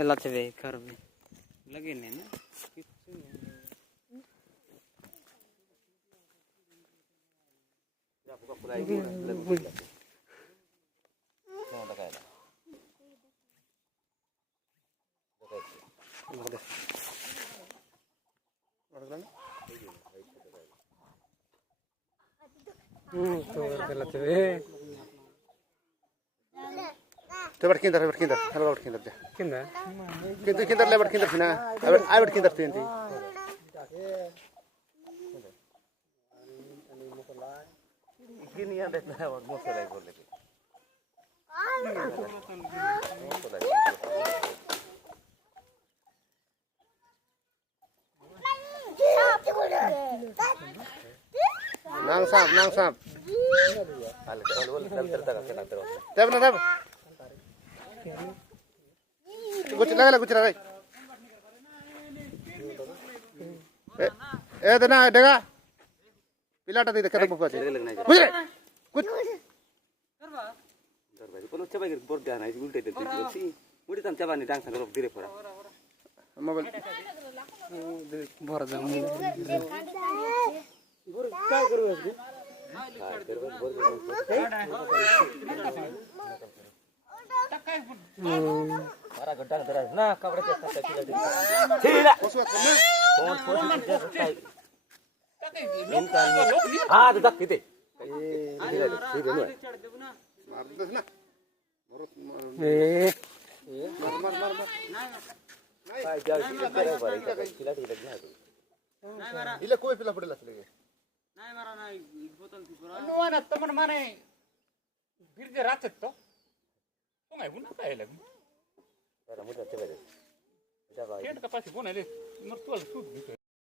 ಎಲ್ಲ ಚವೆ ಕರ್ವೆ ಲಗೇನೆ ना Lebat kinder, halo lebat kinder aja. Kinder lebat kinder sini. Lebat kinder tuh nanti. Gini yang deh, nah, mau selai boleh. Nang sap. Tep na tep. Kuch lagi. Dena dega. Pilata di dekat buku aja. Kuch. Kalau coba gitu borda na itu udah itu sih. Udah tam coba nih dang sana rob dire pora. Mobile. borda Bor काय करू असं? मारा घंटा दराज ना कपडे कसं ठेला हा दादा किती Mardas na. Mar. काय जाऊ करे बरं ठेला ठेला घ्या Ila koi pila pudela lagi. नाही मारा नाही बोतल ती पुरा अनुवाना तमन माने बिरजे राचत तो काय गुन्हा काय लागू जरा मुद्दा ते बरे जरा टेंट का पाशी कोण आले मग तू सूट घेतो